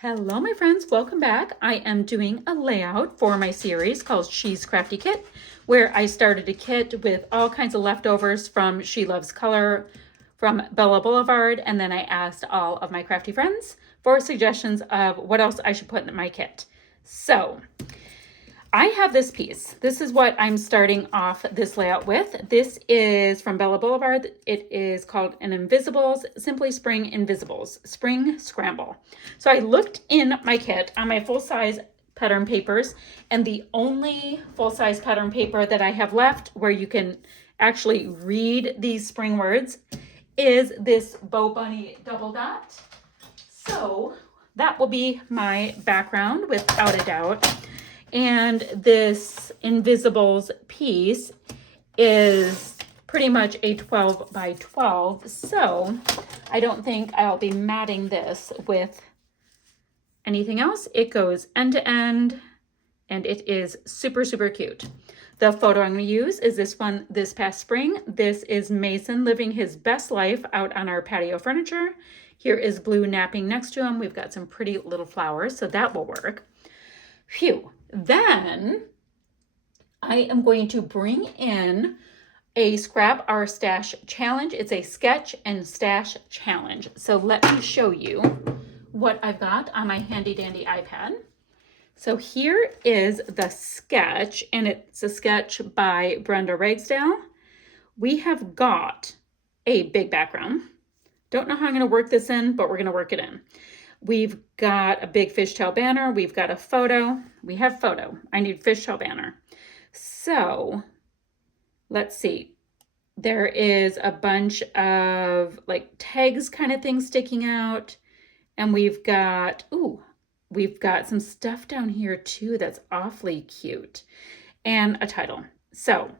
Hello, my friends. Welcome back. I am doing a layout for my series called She's Crafty Kit, where I started a kit with all kinds of leftovers from She Loves Color from Bella Boulevard, and then I asked all of my crafty friends for suggestions of what else I should put in my kit. So I have this piece. This is what I'm starting off this layout with. This is from Bella Boulevard. It is called an Invisibles, Simply Spring Invisibles, Spring Scramble. So I looked in my kit on my full-size pattern papers, and the only full-size pattern paper that I have left where you can actually read these spring words is this Bow Bunny double dot. So that will be my background without a doubt. And this Invisibles piece is pretty much a 12 by 12. So I don't think I'll be matting this with anything else. It goes end to end and it is super, super cute. The photo I'm going to use is this one this past spring. This is Mason living his best life out on our patio furniture. Here is Blue napping next to him. We've got some pretty little flowers, so that will work. Phew. Then I am going to bring in a Scrap Our Stash challenge. It's a sketch and stash challenge. So let me show you what I've got on my handy dandy iPad. So here is the sketch, and it's a sketch by Brenda Ragsdale. We have got a big background. Don't know how I'm going to work this in, but we're going to work it in. We've got a big fishtail banner. We've got a photo. We have photo. I need fishtail banner. So let's see. There is a bunch of like tags kind of things sticking out. And we've got some stuff down here too that's awfully cute. And a title. So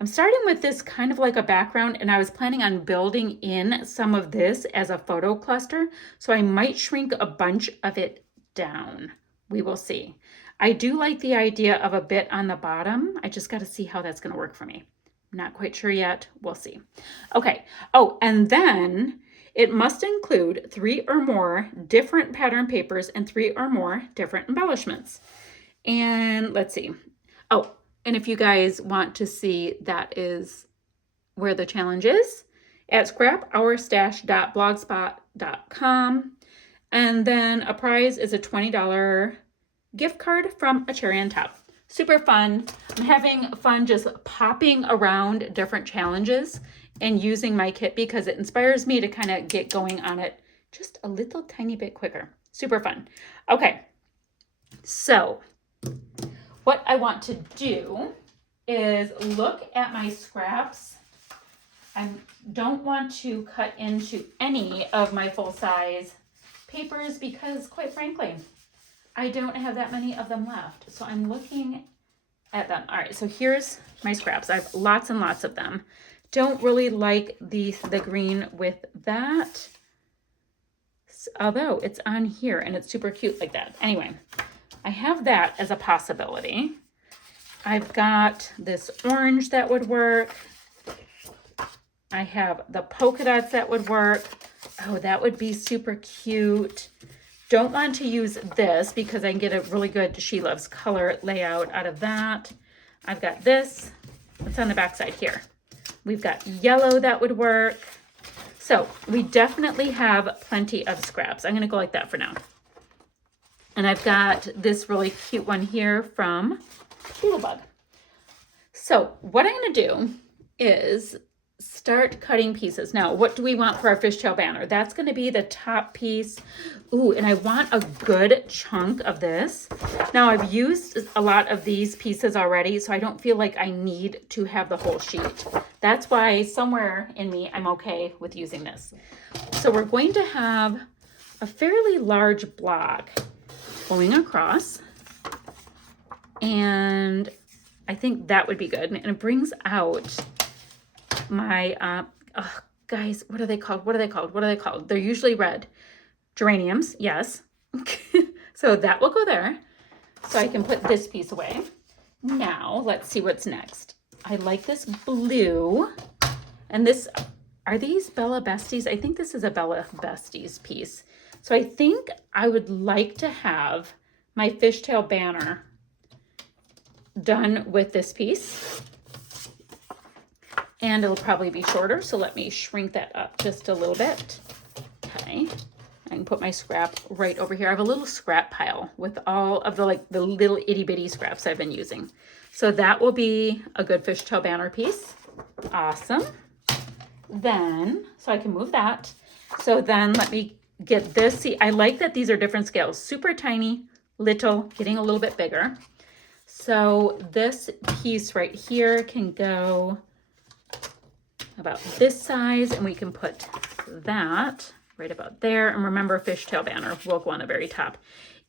I'm starting with this kind of like a background, and I was planning on building in some of this as a photo cluster, so I might shrink a bunch of it down. We will see. I do like the idea of a bit on the bottom. I just got to see how that's going to work for me. I'm not quite sure yet. We'll see. Okay. Oh, and then it must include 3 or more different pattern papers and 3 or more different embellishments. And let's see. Oh, and if you guys want to see, that is where the challenge is at scrapourstash.blogspot.com. And then a prize is a $20 gift card from a cherry on top. Super fun. I'm having fun just popping around different challenges and using my kit because it inspires me to kind of get going on it just a little tiny bit quicker. Super fun. Okay, so what I want to do is look at my scraps. I don't want to cut into any of my full-size papers because, quite frankly, I don't have that many of them left. So I'm looking at them. All right, so here's my scraps. I have lots and lots of them. Don't really like the green with that, although it's on here and it's super cute like that. Anyway, I have that as a possibility. I've got this orange that would work. I have the polka dots that would work. Oh, that would be super cute. Don't want to use this because I can get a really good She Loves Color layout out of that. I've got this. It's on the back side here. We've got yellow that would work. So we definitely have plenty of scraps. I'm going to go like that for now. And I've got this really cute one here from Doodlebug. So what I'm going to do is start cutting pieces. Now, what do we want for our fishtail banner? That's going to be the top piece. Ooh, and I want a good chunk of this. Now, I've used a lot of these pieces already, so I don't feel like I need to have the whole sheet. That's why somewhere in me, I'm okay with using this. So we're going to have a fairly large block going across, and I think that would be good. And it brings out my guys, what are they called? They're usually red. Geraniums, yes. So that will go there. So I can put this piece away. Now, let's see what's next. I like this blue. And this, are these Bella Besties? I think this is a Bella Besties piece. So I think I would like to have my fishtail banner done with this piece. And it'll probably be shorter, so let me shrink that up just a little bit. Okay, I can put my scrap right over here. I have a little scrap pile with all of the little itty bitty scraps I've been using. So that will be a good fishtail banner piece. Awesome. Then, so I can move that. So then let me get this. See, I like that these are different scales. Super tiny, little, getting a little bit bigger. So this piece right here can go about this size, and we can put that right about there. And remember, fishtail banner will go on the very top.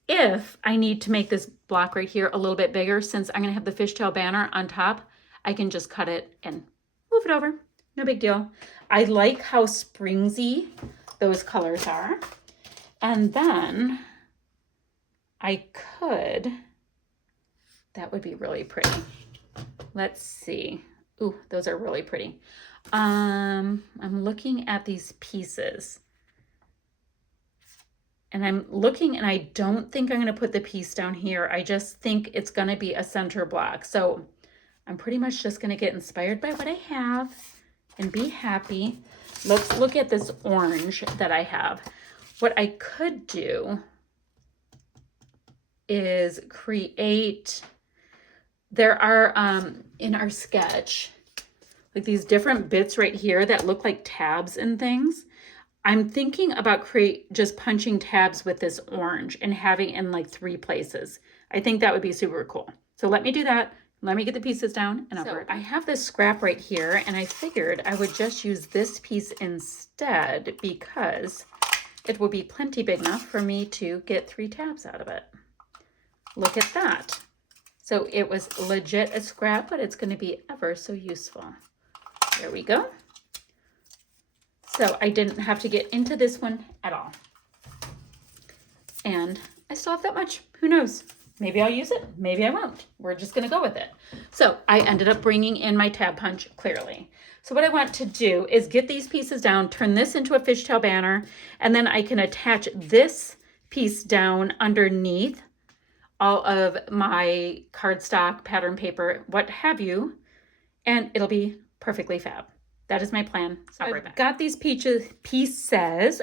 If I need to make this block right here a little bit bigger, since I'm going to have the fishtail banner on top, I can just cut it and move it over. No big deal. I like how springsy those colors are. And then I could, that would be really pretty. Let's see. Ooh, those are really pretty. I'm looking at these pieces. And I'm looking, and I don't think I'm going to put the piece down here. I just think it's going to be a center block. So I'm pretty much just going to get inspired by what I have and be happy. Let's look at this orange that I have. What I could do is create, there are in our sketch, like these different bits right here that look like tabs and things. I'm thinking about just punching tabs with this orange and having in like 3 places. I think that would be super cool. So let me do that. Let me get the pieces down and over. I have this scrap right here, and I figured I would just use this piece instead because it will be plenty big enough for me to get 3 tabs out of it. Look at that. So it was legit a scrap, but it's going to be ever so useful. There we go. So I didn't have to get into this one at all. And I still have that much. Who knows? Maybe I'll use it. Maybe I won't. We're just going to go with it. So I ended up bringing in my tab punch clearly. So what I want to do is get these pieces down, turn this into a fishtail banner, and then I can attach this piece down underneath all of my cardstock, pattern paper, what have you, and it'll be perfectly fab. That is my plan. So I've got these pieces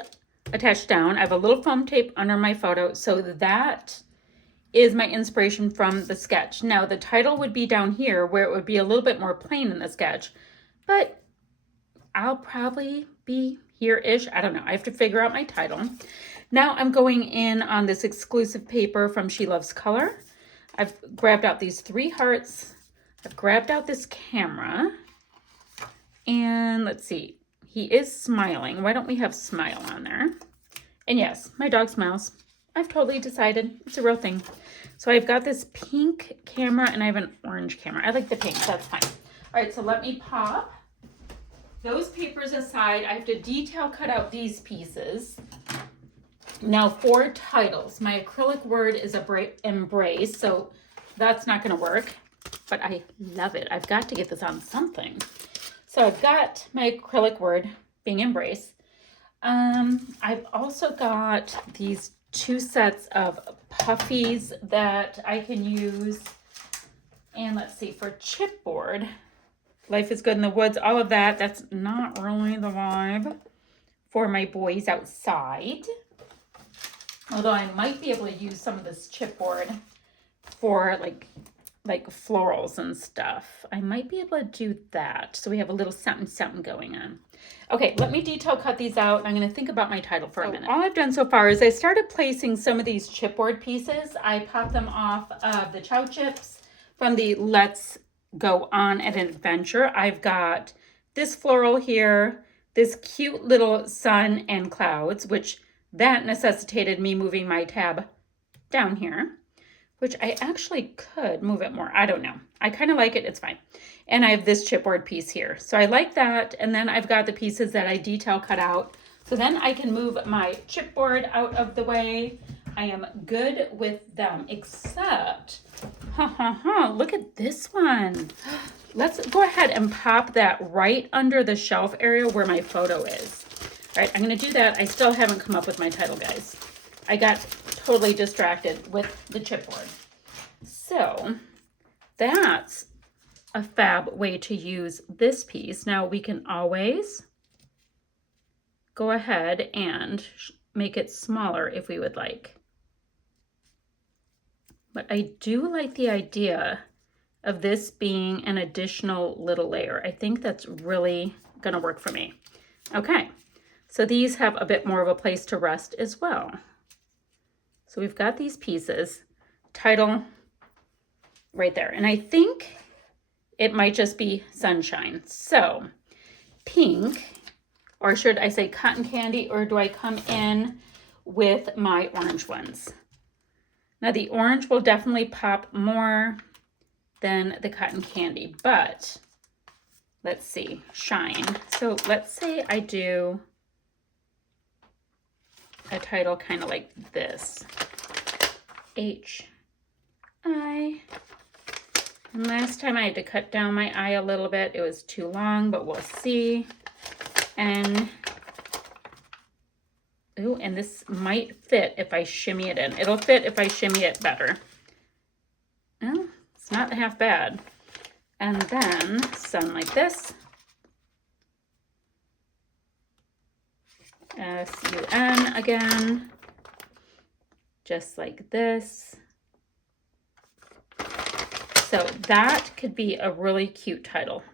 attached down. I have a little foam tape under my photo, so that is my inspiration from the sketch. Now the title would be down here where it would be a little bit more plain in the sketch, but I'll probably be here-ish. I don't know. I have to figure out my title. Now I'm going in on this exclusive paper from She Loves Color. I've grabbed out these 3 hearts. I've grabbed out this camera. And let's see. He is smiling. Why don't we have smile on there? And yes, my dog smiles. I've totally decided it's a real thing. So I've got this pink camera and I have an orange camera. I like the pink. That's fine. All right, so let me pop those papers aside. I have to detail cut out these pieces. Now for titles, my acrylic word is embrace, so that's not going to work, but I love it. I've got to get this on something. So I've got my acrylic word being embrace. I've also got these 2 sets of puffies that I can use. And let's see, for chipboard, Life is Good in the Woods, all of that, that's not really the vibe for my boys outside. Although I might be able to use some of this chipboard for like florals and stuff. I might be able to do that. So we have a little something going on. Okay, let me detail cut these out. I'm going to think about my title for a minute. All I've done so far is I started placing some of these chipboard pieces. I popped them off of the Chow Chips from the Let's Go On an Adventure. I've got this floral here, this cute little sun and clouds, which that necessitated me moving my tab down here, which I actually could move it more. I don't know. I kind of like it. It's fine. And I have this chipboard piece here. So I like that. And then I've got the pieces that I detail cut out. So then I can move my chipboard out of the way. I am good with them, except, look at this one. Let's go ahead and pop that right under the shelf area where my photo is. All right, I'm gonna do that. I still haven't come up with my title, guys. I got totally distracted with the chipboard. So that's a fab way to use this piece. Now we can always go ahead and make it smaller if we would like. But I do like the idea of this being an additional little layer. I think that's really gonna work for me. Okay, so these have a bit more of a place to rest as well. So we've got these pieces, title right there. And I think it might just be sunshine. So pink, or should I say cotton candy, or do I come in with my orange ones? Now the orange will definitely pop more than the cotton candy, but let's see, shine. So let's say I do a title kind of like this, H-I. And last time I had to cut down my I a little bit. It was too long, but we'll see. And, ooh, and this might fit if I shimmy it in. It'll fit if I shimmy it better. Well, it's not half bad. And then sun like this. S-U-N again. Just like this. So that could be a really cute title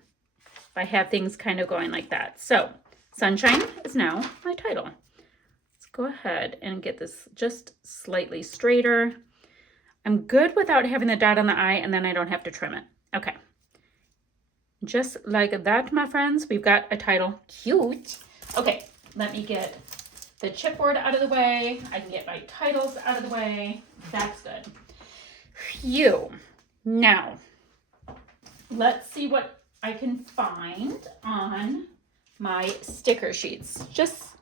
if I have things kind of going like that. So sunshine is now my title. Let's go ahead and get this just slightly straighter. I'm good without having the dot on the I, and then I don't have to trim it. Okay. Just like that, my friends, we've got a title. Cute. Okay, let me get the chipboard out of the way. I can get my titles out of the way. That's good. Phew. Now, let's see what I can find on my sticker sheets. Just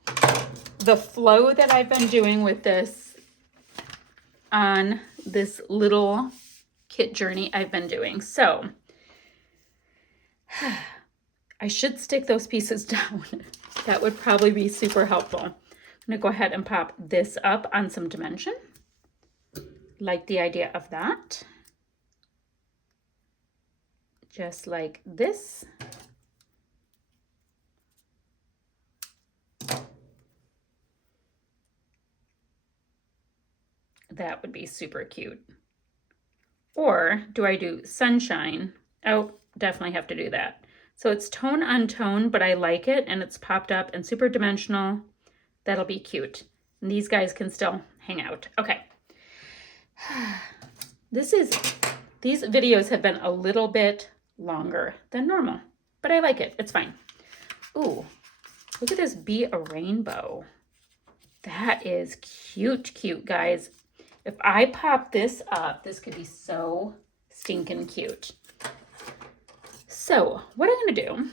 the flow that I've been doing with this on this little kit journey I've been doing. So, I should stick those pieces down. That would probably be super helpful. I'm gonna go ahead and pop this up on some dimension. Like the idea of that. Just like this. That would be super cute. Or do I do sunshine? Oh, definitely have to do that. So it's tone on tone, but I like it, and it's popped up and super dimensional. That'll be cute. And these guys can still hang out. Okay. These videos have been a little bit longer than normal, but I like it. It's fine. Ooh, look at this, be a rainbow. That is cute, cute, guys. If I pop this up, this could be so stinking cute. So what I'm gonna do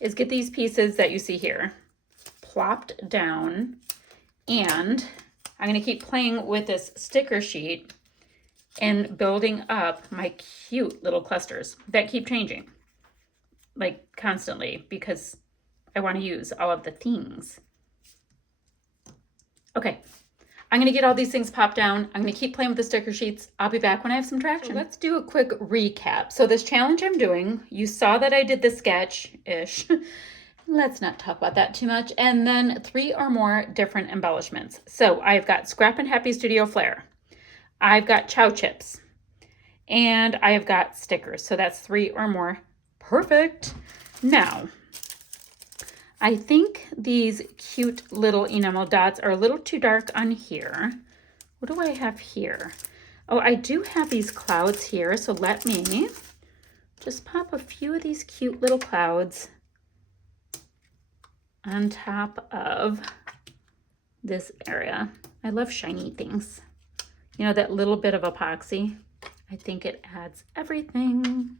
is get these pieces that you see here plopped down, and I'm gonna keep playing with this sticker sheet and building up my cute little clusters that keep changing, like constantly, because I want to use all of the things. Okay, I'm going to get all these things popped down. I'm going to keep playing with the sticker sheets. I'll be back when I have some traction. So let's do a quick recap. So this challenge I'm doing, you saw that I did the sketch-ish. Let's not talk about that too much. And then 3 or more different embellishments. So I've got Scrap and Happy Studio Flair. I've got Chow Chips, and I have got stickers. So that's 3 or more. Perfect. Now, I think these cute little enamel dots are a little too dark on here. What do I have here? Oh, I do have these clouds here. So let me just pop a few of these cute little clouds on top of this area. I love shiny things. You know, that little bit of epoxy, I think it adds everything.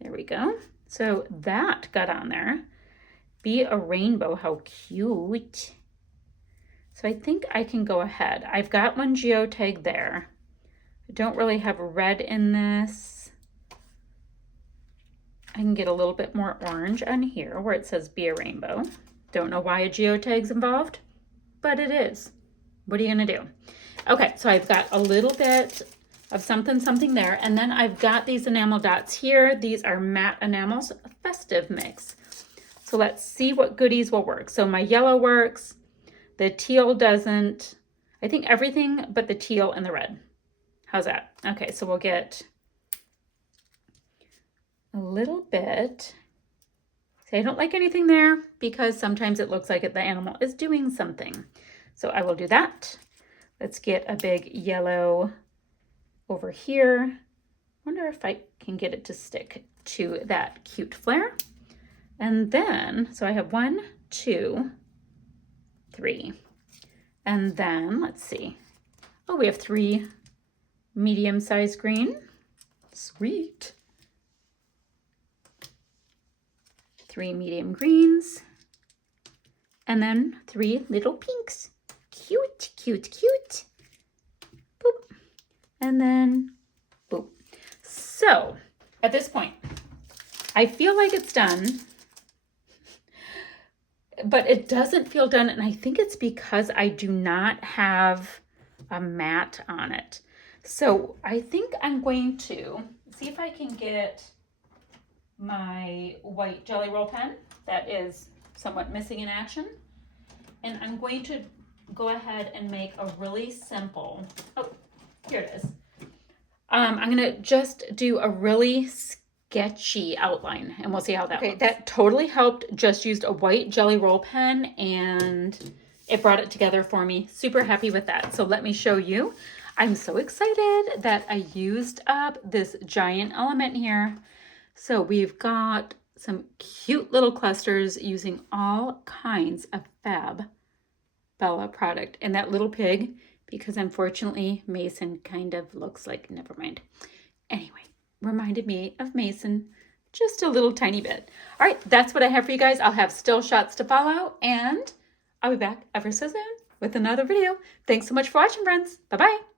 There we go. So that got on there. Be a rainbow, how cute. So I think I can go ahead. I've got one geotag there. I don't really have red in this. I can get a little bit more orange on here where it says be a rainbow. Don't know why a geotag's involved, but it is. What are you gonna do? Okay, so I've got a little bit of something there, and then I've got these enamel dots here. These are matte enamels, festive mix. So let's see what goodies will work. So my yellow works, the teal doesn't. I think everything but the teal and the red. How's that? Okay, so we'll get a little bit. See, I don't like anything there because sometimes it looks like the animal is doing something. So I will do that. Let's get a big yellow over here. Wonder if I can get it to stick to that cute flare. And then, so I have 1, 2, 3. And then, let's see. Oh, we have 3 medium-sized green. Sweet. 3 medium greens. And then 3 little pinks. Cute, cute, cute. Boop. And then, boop. So, at this point, I feel like it's done. But it doesn't feel done, and I think it's because I do not have a mat on it. So I think I'm going to see if I can get my white Jelly Roll pen that is somewhat missing in action. And I'm going to go ahead and make a really simple, oh, here it is. I'm going to just do a really sketchy outline, and we'll see how that looks. That totally helped. Just used a white Jelly Roll pen and it brought it together for me. Super happy with that. So let me show you. I'm so excited that I used up this giant element here. So we've got some cute little clusters using all kinds of fab Bella product. And that little pig, because unfortunately Mason kind of looks like, never mind. Anyway, reminded me of Mason just a little tiny bit. All right, that's what I have for you guys. I'll have still shots to follow, and I'll be back ever so soon with another video. Thanks so much for watching, friends. Bye-bye.